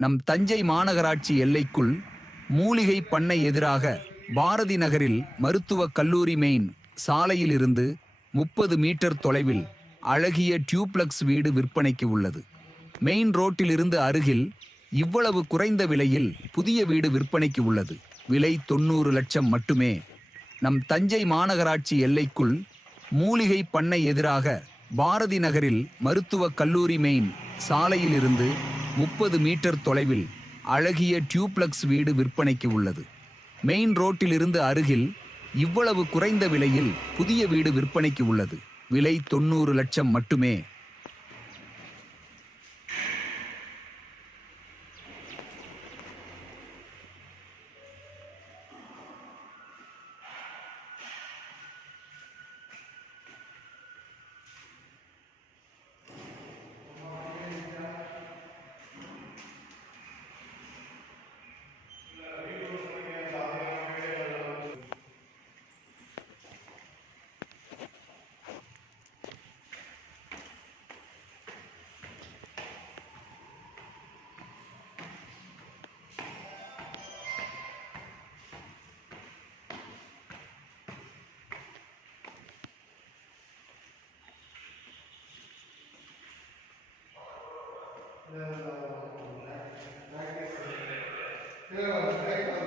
நம் தஞ்சை மாநகராட்சி எல்லைக்குள் மூலிகை பண்ணை எதிராக பாரதி நகரில் மருத்துவக் கல்லூரி மெயின் சாலையிலிருந்து 30 மீட்டர் தொலைவில் அழகிய டியூப்ளக்ஸ் வீடு விற்பனைக்கு உள்ளது. மெயின் ரோட்டிலிருந்து அருகில் இவ்வளவு குறைந்த விலையில் புதிய வீடு விற்பனைக்கு உள்ளது. விலை 90 லட்சம் மட்டுமே. நம் தஞ்சை மாநகராட்சி எல்லைக்குள் மூலிகை பண்ணை எதிராக பாரதி நகரில் மருத்துவக் கல்லூரி மெயின் சாலையிலிருந்து 30 மீட்டர் தொலைவில் அழகிய டியூப்ளக்ஸ் வீடு விற்பனைக்கு உள்ளது. மெயின் ரோட்டிலிருந்து அருகில் இவ்வளவு குறைந்த விலையில் புதிய வீடு விற்பனைக்கு உள்ளது. விலை 90 லட்சம் மட்டுமே. No,